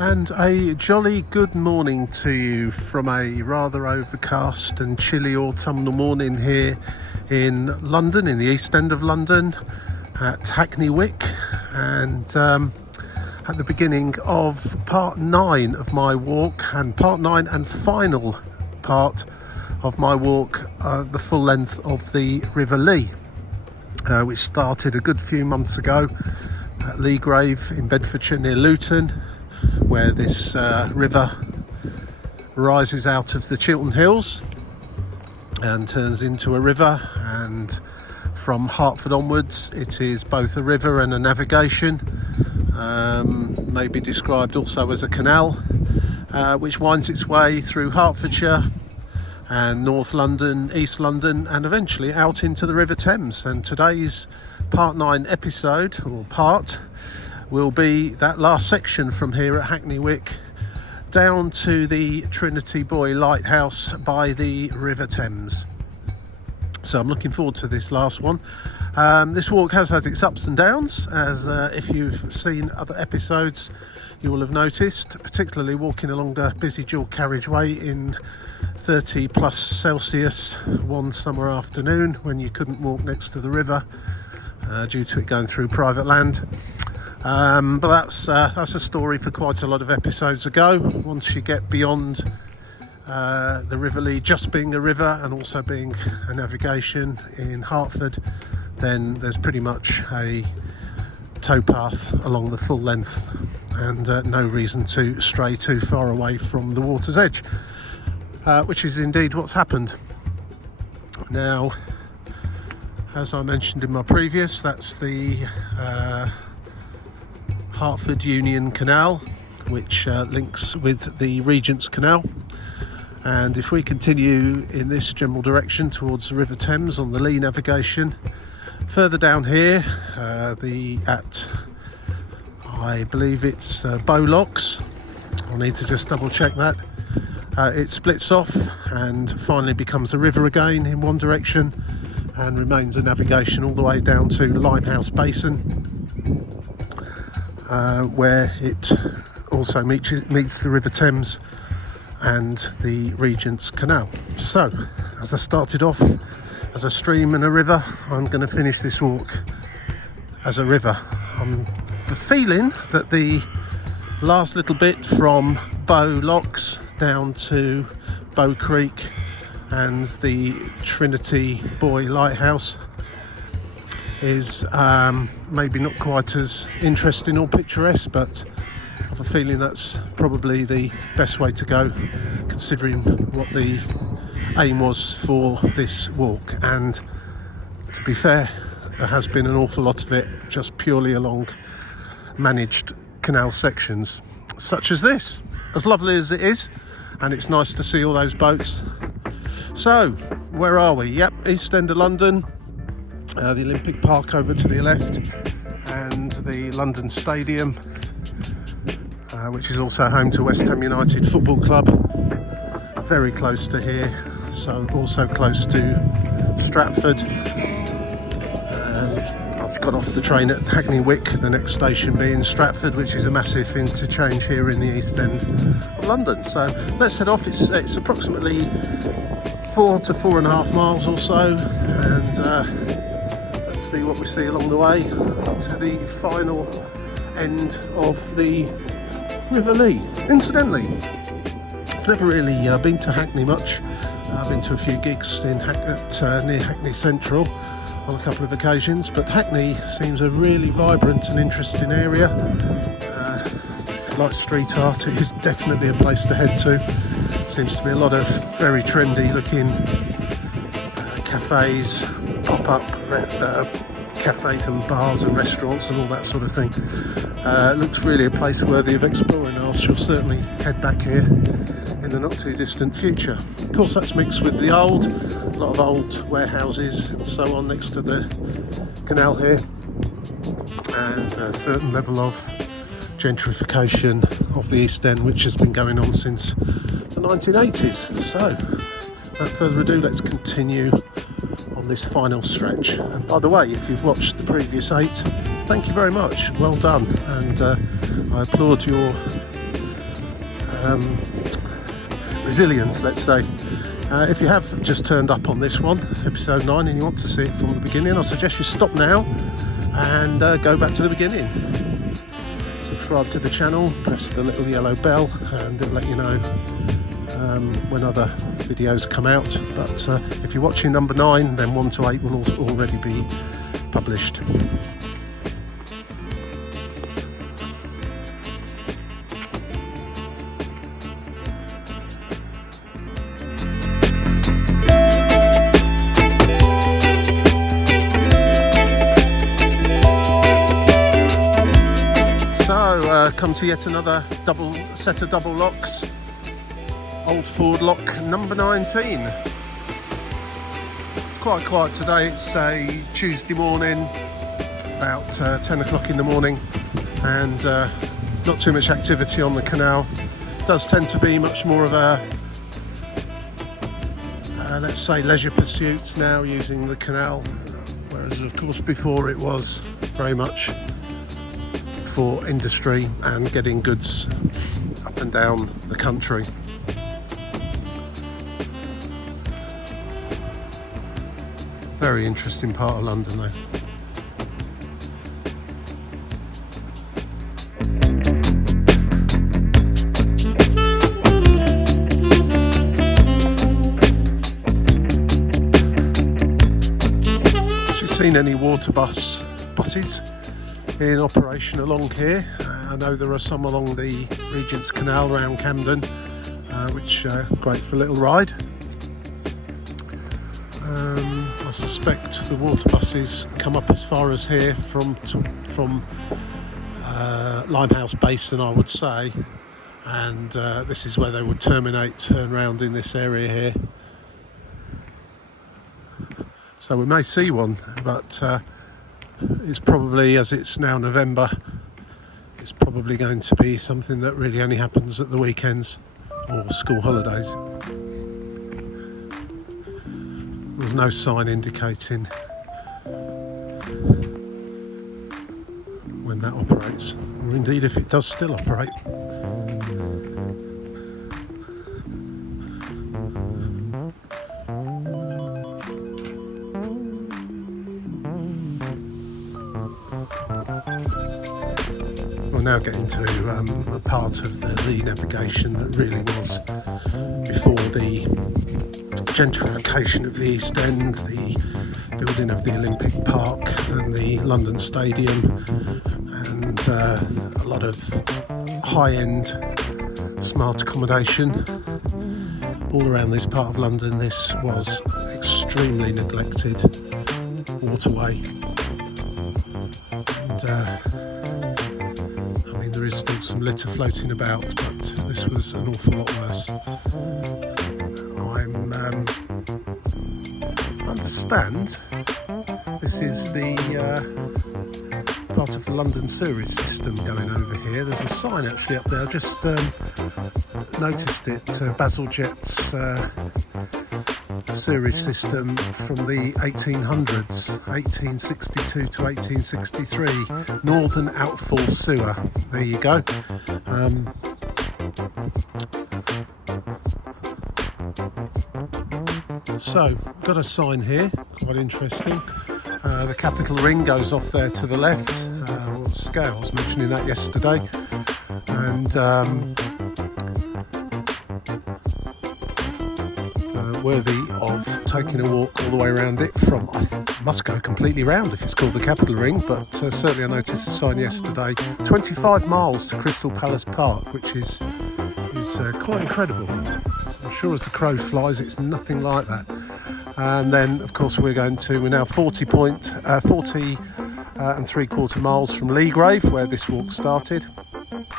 And a jolly good morning to you from a rather overcast and chilly autumnal morning here in London, in the East End of London at Hackney Wick, and at the beginning of part 9 of my walk, and part 9 and final part of my walk, the full length of the River Lee, which started a good few months ago at Leaway in Bedfordshire near Luton, where this river rises out of the Chiltern Hills and turns into a river, and from Hertford onwards it is both a river and a navigation, may be described also as a canal, which winds its way through Hertfordshire and North London, East London, and eventually out into the River Thames. And today's part 9 episode, or part, will be that last section from here at Hackney Wick down to the Trinity Buoy Lighthouse by the River Thames. So I'm looking forward to this last one. This walk has had its ups and downs, as if you've seen other episodes you will have noticed, particularly walking along the busy dual carriageway in 30 plus Celsius one summer afternoon when you couldn't walk next to the river due to it going through private land. But that's a story for quite a lot of episodes ago. Once you get beyond the River Lee just being a river and also being a navigation in Hertford, then there's pretty much a towpath along the full length, and no reason to stray too far away from the water's edge, which is indeed what's happened. Now, as I mentioned in my previous, that's the Hertford Union Canal, which links with the Regent's Canal. And if we continue in this general direction towards the River Thames on the Lee navigation, further down here, I believe it's Bowlocks. I'll need to just double check that. It splits off and finally becomes a river again in one direction, and remains a navigation all the way down to Limehouse Basin, where it also meets the River Thames and the Regent's Canal. So, as I started off as a stream and a river, I'm going to finish this walk as a river. I'm the feeling that the last little bit from Bow Locks down to Bow Creek and the Trinity Buoy Lighthouse is maybe not quite as interesting or picturesque, but I have a feeling that's probably the best way to go, considering what the aim was for this walk. And to be fair, there has been an awful lot of it just purely along managed canal sections such as this, as lovely as it is, and it's nice to see all those boats. So, where are we? Yep, East End of London, the Olympic Park over to the left, and the London Stadium, which is also home to West Ham United Football Club. Very close to here, so also close to Stratford. I've got off the train at Hackney Wick, the next station being Stratford, which is a massive interchange here in the East End of London. So let's head off. It's approximately 4 to 4.5 miles or so, and let's see what we see along the way to the final end of the River Lee. Incidentally, I've never really been to Hackney much. I've been to a few gigs in near Hackney Central on a couple of occasions, but Hackney seems a really vibrant and interesting area. If you like street art, it is definitely a place to head to. Seems to be a lot of very trendy looking cafes, pop-up cafes and bars and restaurants and all that sort of thing. It looks really a place worthy of exploring. I shall certainly head back here in the not too distant future. Of course, that's mixed with the old, a lot of old warehouses and so on next to the canal here, and a certain level of gentrification of the East End, which has been going on since the 1980s. So, without further ado, let's continue on this final stretch. And by the way, if you've watched the previous 8, thank you very much, well done, and I applaud your resilience, let's say. If you have just turned up on this one, episode 9, and you want to see it from the beginning, I suggest you stop now and go back to the beginning. Subscribe to the channel, press the little yellow bell, and it'll let you know when other videos come out. But if you're watching number 9, then 1 to 8 will already be published. Come to yet another set of double locks. Old Ford lock number 19. It's quite quiet today. It's a Tuesday morning, about 10 o'clock in the morning, and not too much activity on the canal. It does tend to be much more of a let's say leisure pursuits now, using the canal, whereas of course before it was very much for industry and getting goods up and down the country. Very interesting part of London though. Have you seen any water buses in operation along here? I know there are some along the Regent's Canal around Camden, which are great for a little ride. I suspect the water buses come up as far as here from Limehouse Basin, I would say, and this is where they would terminate, turn round in this area here. So we may see one, but it's probably, as it's now November, it's probably going to be something that really only happens at the weekends or school holidays. There's no sign indicating when that operates, or indeed if it does still operate. We're now getting to a part of the Lee navigation that really was before the gentrification of the East End, the building of the Olympic Park and the London Stadium, and a lot of high-end smart accommodation all around this part of London. This was extremely neglected waterway, and there is still some litter floating about, but this was an awful lot worse. I understand this is the part of the London sewerage system going over here. There's a sign actually up there. I just noticed it. Bazalgette's sewerage system from the 1800s, 1862 to 1863. Northern Outfall Sewer. There you go. So, got a sign here, quite interesting. The Capital Ring goes off there to the left. Scale, I was mentioning that yesterday. And worthy of taking a walk all the way around it from, must go completely round if it's called the Capital Ring, but certainly I noticed a sign yesterday, 25 miles to Crystal Palace Park, which is quite incredible. I'm sure as the crow flies it's nothing like that. And then of course we're now 40 and 3/4 miles from Leagrave, where this walk started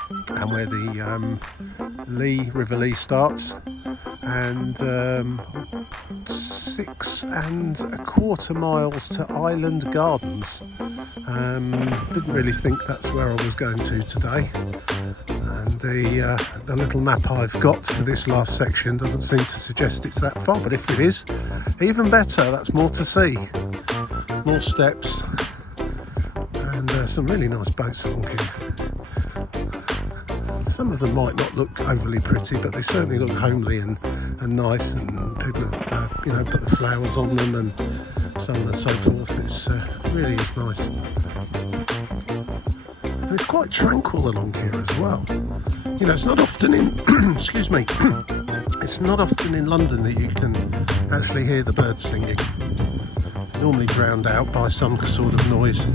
and where the River Lee starts, and 6 1/4 miles to Island Gardens. Didn't really think that's where I was going to today, and the little map I've got for this last section doesn't seem to suggest it's that far, but if it is, even better, that's more to see, more steps, and some really nice boats along here. So Some of them might not look overly pretty, but they certainly look homely and nice, and people have put the flowers on them and so on and so forth. It's really is nice. And it's quite tranquil along here as well. It's not often in excuse me, it's not often in London that you can actually hear the birds singing. They're normally drowned out by some sort of noise.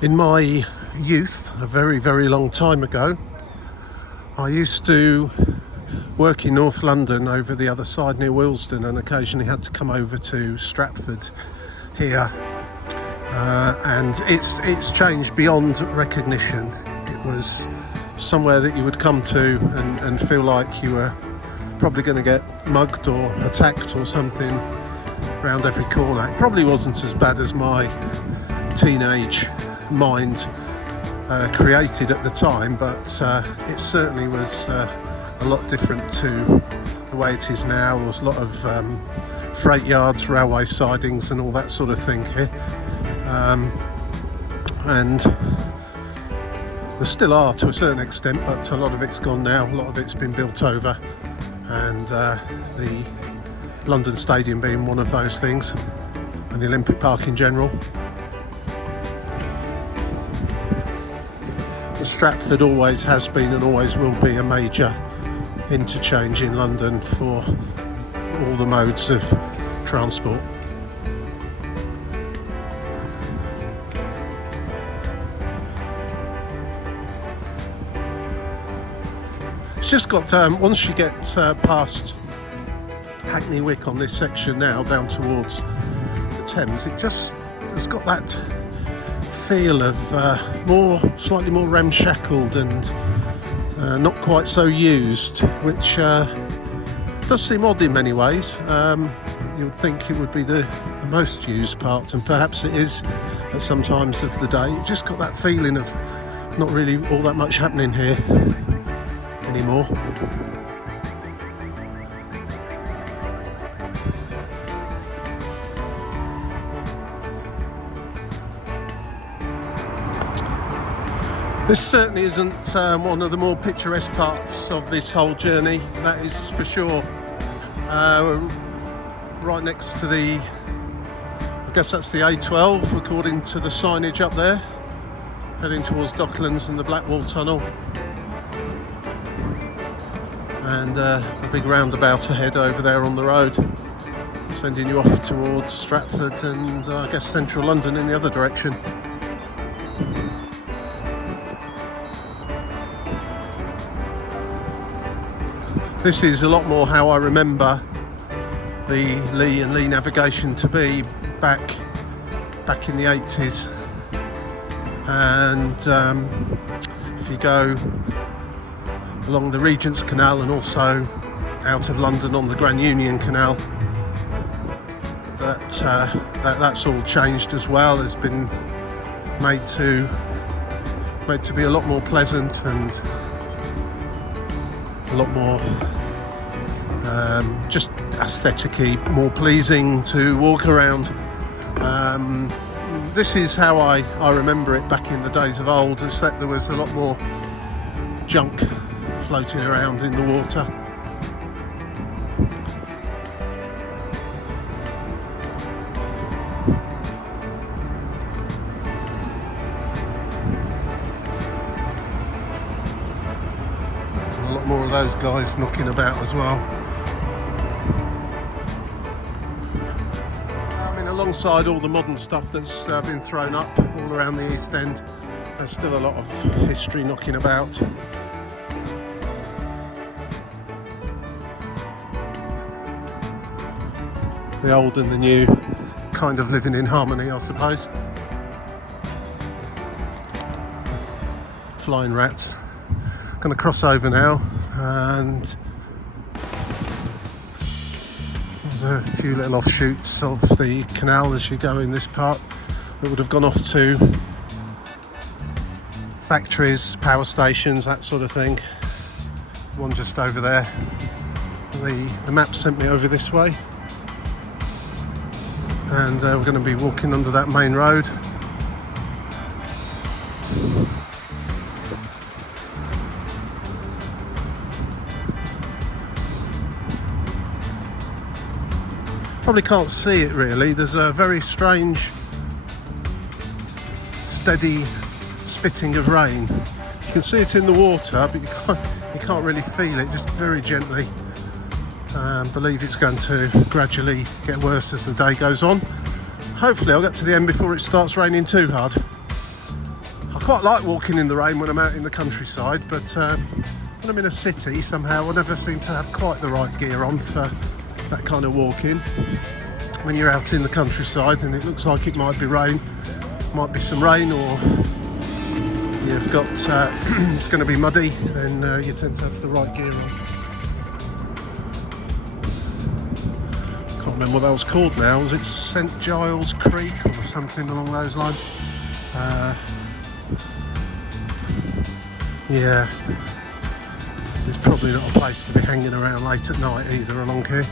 In my youth, a very, very long time ago, I used to work in North London over the other side near Willesden, and occasionally had to come over to Stratford here. And it's changed beyond recognition. It was somewhere that you would come to and feel like you were probably going to get mugged or attacked or something around every corner. It probably wasn't as bad as my teenage mind created at the time, but it certainly was a lot different to the way it is now. There's a lot of freight yards, railway sidings and all that sort of thing here, and there still are to a certain extent, but a lot of it's gone now. A lot of it's been built over, and the London Stadium being one of those things, and the Olympic Park in general. Stratford always has been and always will be a major interchange in London for all the modes of transport. It's just got, once you get past Hackney Wick on this section now down towards the Thames, it's got that feel of slightly more ramshackled and not quite so used, which does seem odd in many ways. You'd think it would be the most used part, and perhaps it is at some times of the day. It just got that feeling of not really all that much happening here anymore. This certainly isn't one of the more picturesque parts of this whole journey, that is for sure. Right next to I guess that's the A12 according to the signage up there, heading towards Docklands and the Blackwall Tunnel. And a big roundabout ahead over there on the road, sending you off towards Stratford and I guess central London in the other direction. This is a lot more how I remember the Lee and Lee navigation to be back in the 80s. And if you go along the Regent's Canal and also out of London on the Grand Union Canal, that's all changed as well. It's been made to be a lot more pleasant and a lot more just aesthetically more pleasing to walk around. This is how I remember it back in the days of old, except there was a lot more junk floating around in the water. And a lot more of those guys knocking about as well. Alongside all the modern stuff that's been thrown up all around the East End, there's still a lot of history knocking about. The old and the new kind of living in harmony, I suppose. Flying rats. Going to cross over now, and there's a few little offshoots of the canal as you go in this part that would have gone off to factories, power stations, that sort of thing. One just over there. The map sent me over this way, and we're going to be walking under that main road. Probably can't see it really. There's a very strange steady spitting of rain. You can see it in the water, but you can't really feel it, just very gently. Believe it's going to gradually get worse as the day goes on. Hopefully I'll get to the end before it starts raining too hard. I quite like walking in the rain when I'm out in the countryside, but when I'm in a city somehow I never seem to have quite the right gear on for that kind of walking. When you're out in the countryside and it looks like it might be some rain, or you've got it's going to be muddy, then you tend to have the right gear on. Can't remember what that was called now. Was it St Giles Creek or something along those lines? Yeah, this is probably not a place to be hanging around late at night either along here.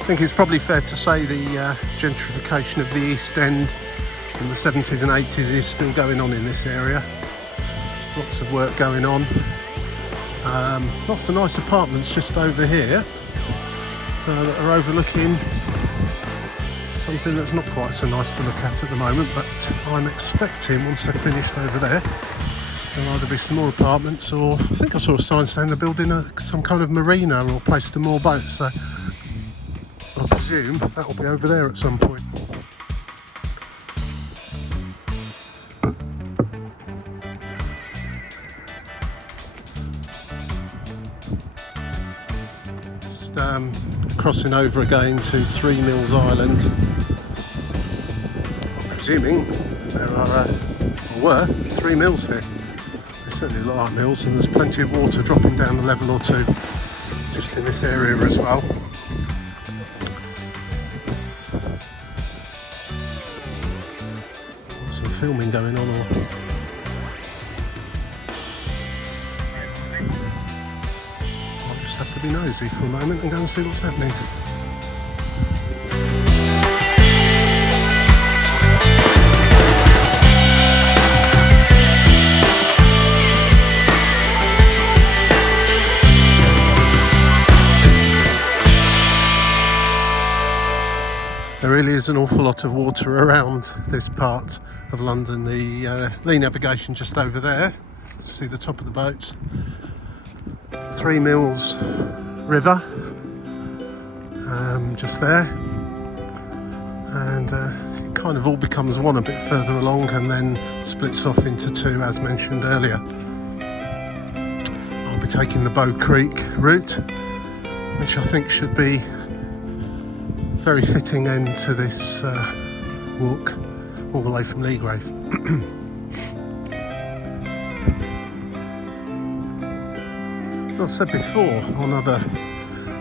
I think it's probably fair to say the gentrification of the East End in the 70s and 80s is still going on in this area. Lots of work going on. Lots of nice apartments just over here that are overlooking something that's not quite so nice to look at the moment, but I'm expecting once they're finished over there there'll either be some more apartments, or I think I saw a sign saying they're building some kind of marina or place to moor boats, so I presume that'll be over there at some point. Just crossing over again to 3 Mills Island. I'm presuming there were 3 mills here. They certainly look like mills, and there's plenty of water dropping down a level or two just in this area as well. Some filming going on, or I'll just have to be nosy for a moment and go and see what's happening. There really is an awful lot of water around this part of London. The Lee navigation just over there. See the top of the boats. 3 Mills River just there, and it kind of all becomes one a bit further along and then splits off into two, as mentioned earlier. I'll be taking the Bow Creek route, which I think should be very fitting end to this walk all the way from Leaway. As I've said before on other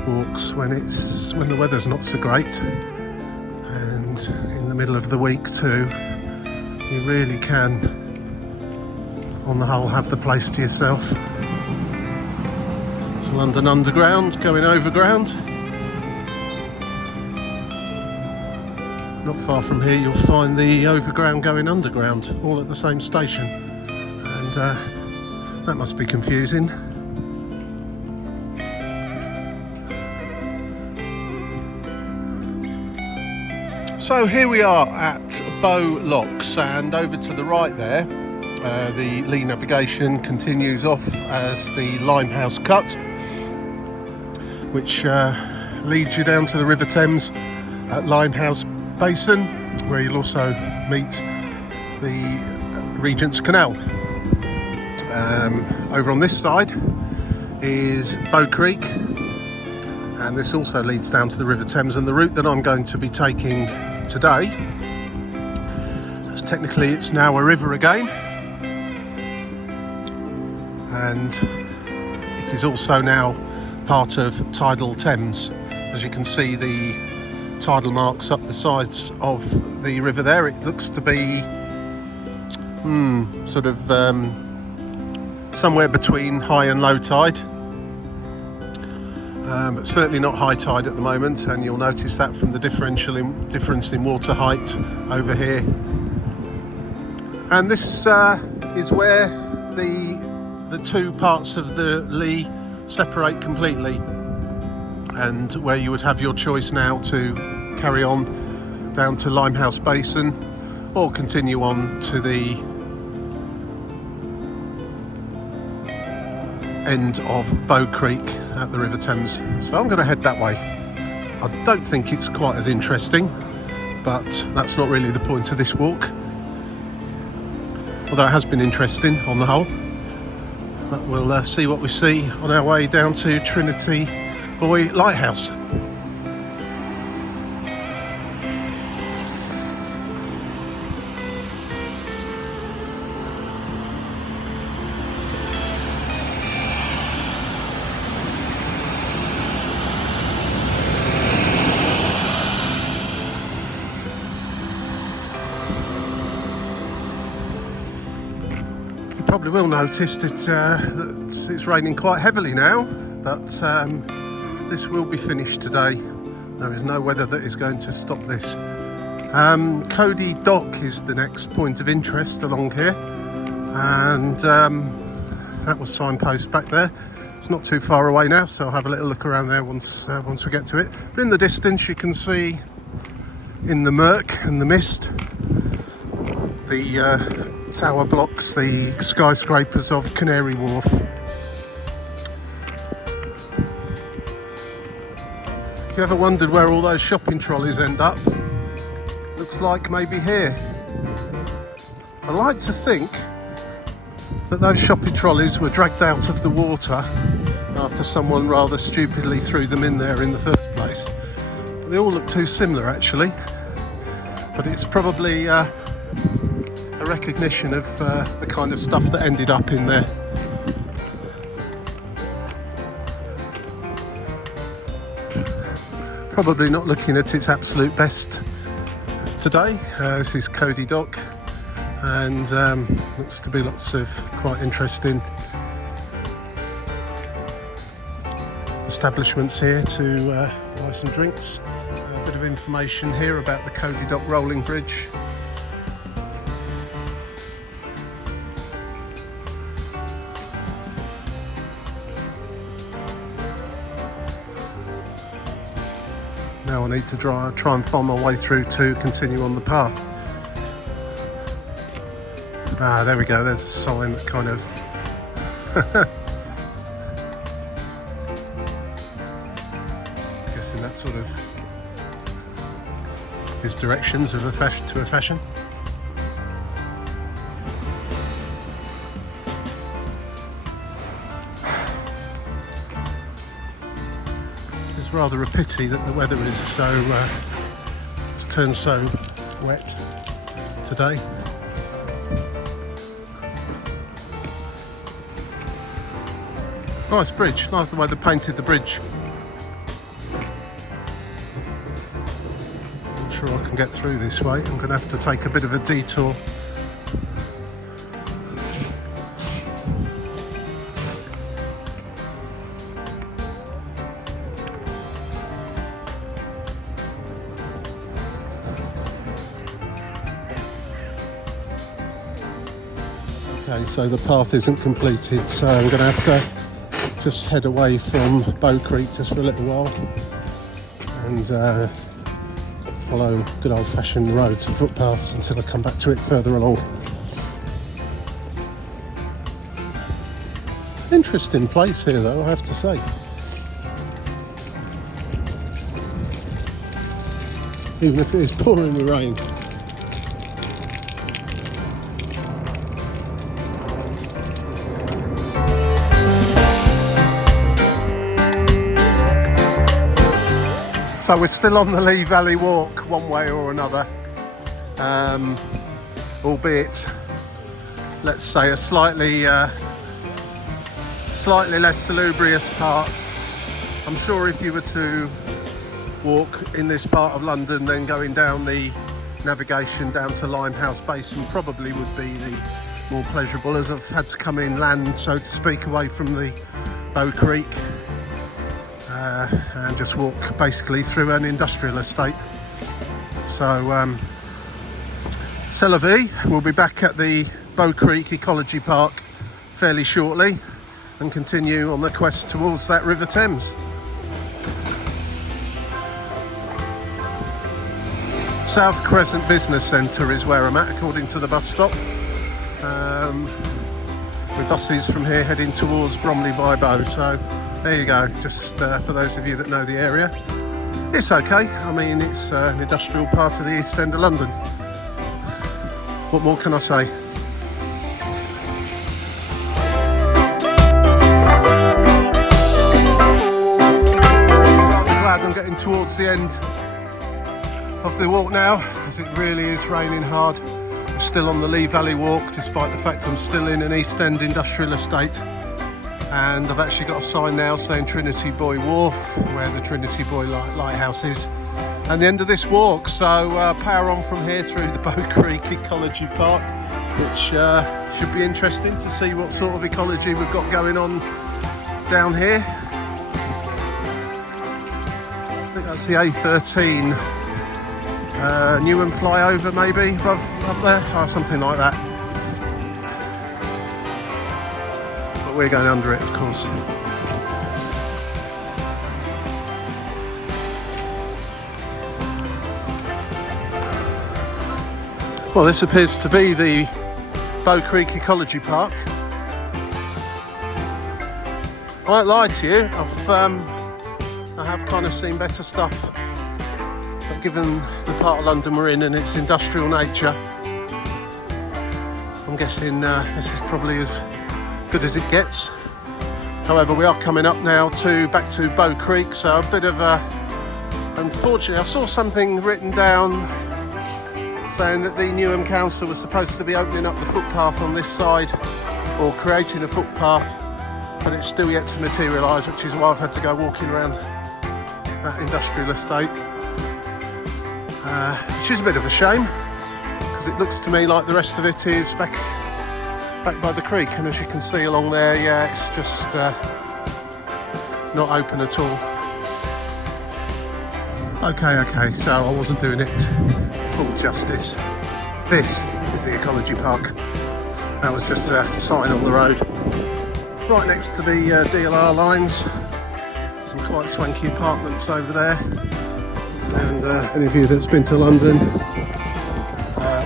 walks, when the weather's not so great, and in the middle of the week too, you really can on the whole have the place to yourself. It's London Underground going overground. Not far from here you'll find the overground going underground, all at the same station, and that must be confusing. So here we are at Bow Locks, and over to the right there the Lee navigation continues off as the Limehouse Cut, which leads you down to the River Thames at Limehouse Basin, where you'll also meet the Regent's Canal. Over on this side is Bow Creek, and this also leads down to the River Thames. And the route that I'm going to be taking today, as technically it's now a river again, and it is also now part of tidal Thames. As you can see, the tidal marks up the sides of the river there. It looks to be sort of somewhere between high and low tide, but certainly not high tide at the moment, and you'll notice that from the difference in water height over here. And this is where the two parts of the Lee separate completely, and where you would have your choice now to carry on down to Limehouse Basin or continue on to the end of Bow Creek at the River Thames. So I'm going to head that way. I don't think it's quite as interesting, but that's not really the point of this walk, although it has been interesting on the whole. But we'll see what we see on our way down to Trinity Buoy Lighthouse. Probably will notice that it's raining quite heavily now, but this will be finished today. There is no weather that is going to stop this. Cody Dock is the next point of interest along here, and that was signpost back there. It's not too far away now, so I'll have a little look around there once we get to it. But in the distance you can see, in the murk and the mist, the tower blocks, the skyscrapers of Canary Wharf. If you ever wondered where all those shopping trolleys end up, looks like maybe here. I like to think that those shopping trolleys were dragged out of the water after someone rather stupidly threw them in there in the first place. They all look too similar actually, but it's probably a recognition of the kind of stuff that ended up in there. Probably not looking at its absolute best today. This is Cody Dock, and looks to be lots of quite interesting establishments here to buy some drinks. A bit of information here about the Cody Dock rolling bridge. Now I need to try and find my way through to continue on the path. Ah, there we go, there's a sign that kind of guessing that sort of is directions of a fashion. It's rather a pity that the weather is it's turned so wet today. Nice bridge, nice the way they painted the bridge. I'm sure I can get through this way. I'm going to have to take a bit of a detour. Okay, so the path isn't completed, so I'm going to have to just head away from Bow Creek just for a little while and follow good old-fashioned roads and footpaths until I come back to it further along. Interesting place here though, I have to say. Even if it is pouring with rain. So we're still on the Lee Valley Walk one way or another, albeit, let's say, a slightly less salubrious part. I'm sure if you were to walk in this part of London, then going down the navigation down to Limehouse Basin probably would be the more pleasurable, as I've had to come inland, so to speak, away from the Bow Creek, and just walk basically through an industrial estate. So c'est la vie. We'll be back at the Bow Creek Ecology Park fairly shortly and continue on the quest towards that River Thames. South Crescent Business Centre is where I'm at, according to the bus stop. With buses from here heading towards Bromley by Bow. So there you go, just for those of you that know the area. It's okay, I mean, it's an industrial part of the East End of London. What more can I say? Rather glad I'm getting towards the end of the walk now, because it really is raining hard. I'm still on the Lee Valley Walk, despite the fact I'm still in an East End industrial estate. And I've actually got a sign now saying Trinity Buoy Wharf, where the Trinity Buoy Lighthouse is, and the end of this walk. So power on from here through the Bow Creek Ecology Park, which should be interesting to see what sort of ecology we've got going on down here. I think that's the A13 Newham flyover, maybe above up there, or something like that. But we're going under it, of course. Well, this appears to be the Bow Creek Ecology Park. I won't lie to you, I have kind of seen better stuff. But given the part of London we're in and its industrial nature, I'm guessing this is probably as good as it gets. However, we are coming up now back to Bow Creek, so a bit of a... Unfortunately, I saw something written down saying that the Newham Council was supposed to be opening up the footpath on this side, or creating a footpath, but it's still yet to materialise, which is why I've had to go walking around that industrial estate. Which is a bit of a shame, because it looks to me like the rest of it is back by the creek, and as you can see along there, yeah, it's just not open at all. Okay, so I wasn't doing it full justice. This is the Ecology Park. That was just a sign on the road. Right next to the DLR lines. Some quite swanky apartments over there. And any of you that's been to London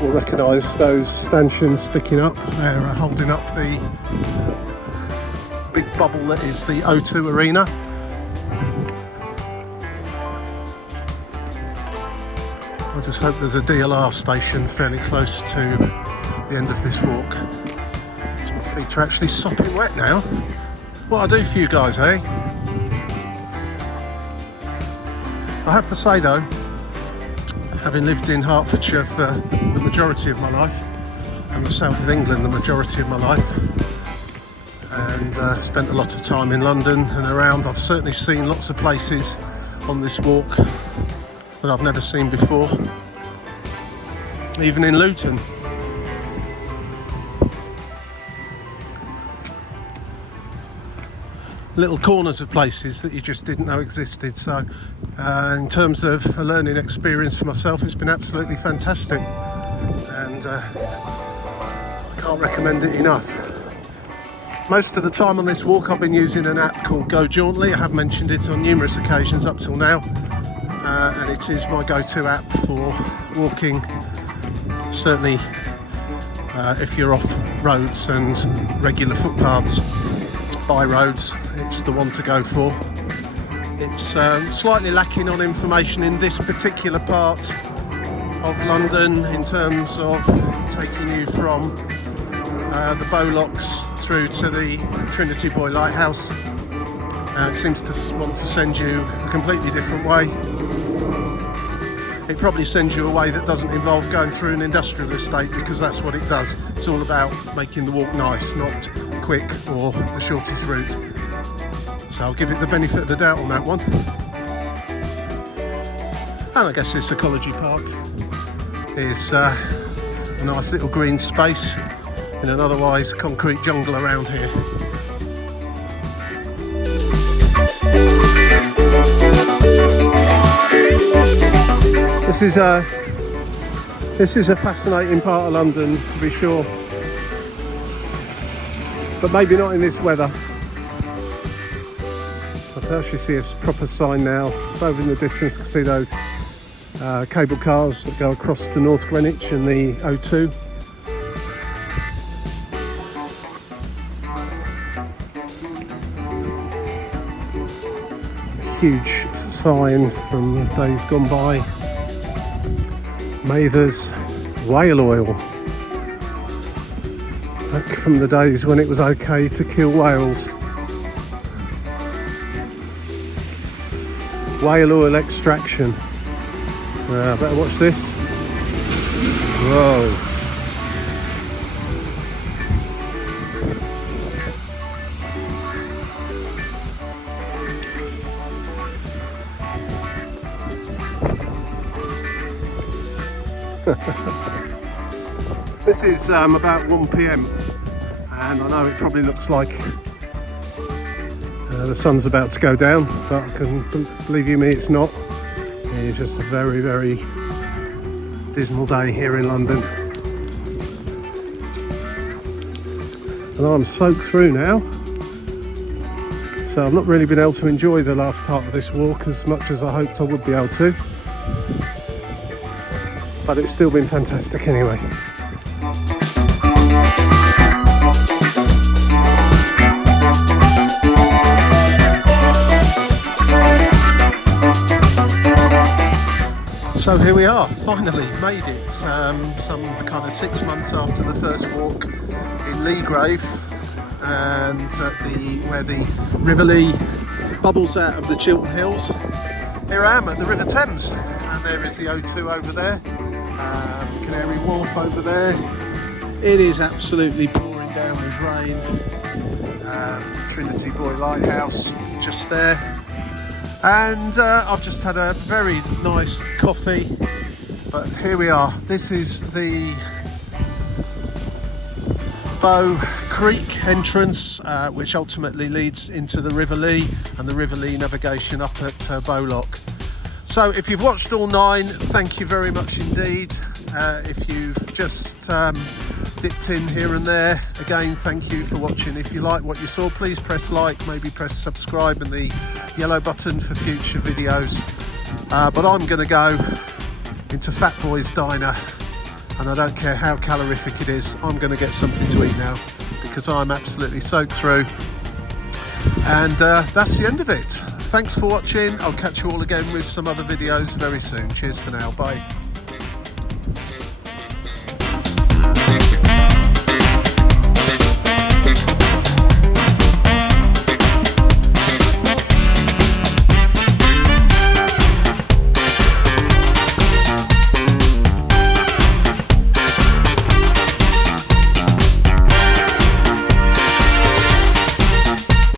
will recognise those stanchions sticking up. They're holding up the big bubble that is the O2 Arena. I just hope there's a DLR station fairly close to the end of this walk. So my feet are actually sopping wet now. What I do for you guys, eh? I have to say though, having lived in Hertfordshire for the majority of my life, and the south of England the majority of my life, and spent a lot of time in London and around, I've certainly seen lots of places on this walk that I've never seen before, even in Luton. Little corners of places that you just didn't know existed. So in terms of a learning experience for myself, it's been absolutely fantastic, and I can't recommend it enough. Most of the time on this walk I've been using an app called Go Jauntily. I have mentioned it on numerous occasions up till now, and it is my go-to app for walking, certainly if you're off roads and regular footpaths. By roads, it's the one to go for. It's slightly lacking on information in this particular part of London in terms of taking you from the Bowlocks through to the Trinity Buoy Lighthouse. It seems to want to send you a completely different way. it probably sends you a way that doesn't involve going through an industrial estate, because that's what it does. It's all about making the walk nice, not quick or the shortest route. So I'll give it the benefit of the doubt on that one. And I guess this ecology park is a nice little green space in an otherwise concrete jungle around here. This is a fascinating part of London, to be sure, but maybe not in this weather. I can actually see a proper sign now. Over in the distance, I can see those cable cars that go across to North Greenwich and the O2. A huge sign from days gone by. Mather's whale oil. Back from the days when it was okay to kill whales. Whale oil extraction. Better watch this. Whoa. This is about 1 PM, and I know it probably looks like the sun's about to go down, but I can believe you me, it's not. It's just a very, very dismal day here in London, and I'm soaked through now, so I've not really been able to enjoy the last part of this walk as much as I hoped I would be able to, but it's still been fantastic anyway. So here we are, finally made it, some kind of 6 months after the first walk in Leaway, and where the River Lee bubbles out of the Chiltern Hills. Here I am at the River Thames, and there is the O2 over there, Canary Wharf over there. It is absolutely pouring down with rain. Trinity Buoy Lighthouse just there. And I've just had a very nice coffee, but here we are. This is the Bow Creek entrance, which ultimately leads into the River Lee and the River Lee navigation up at Bow Lock. So if you've watched all 9, thank you very much indeed. If you've just dipped in here and there, again, thank you for watching. If you like what you saw, please press like, maybe press subscribe and the yellow button for future videos. But I'm going to go into Fat Boy's Diner, and I don't care how calorific it is, I'm going to get something to eat now, because I'm absolutely soaked through. And that's the end of it. Thanks for watching. I'll catch you all again with some other videos very soon. Cheers for now. Bye.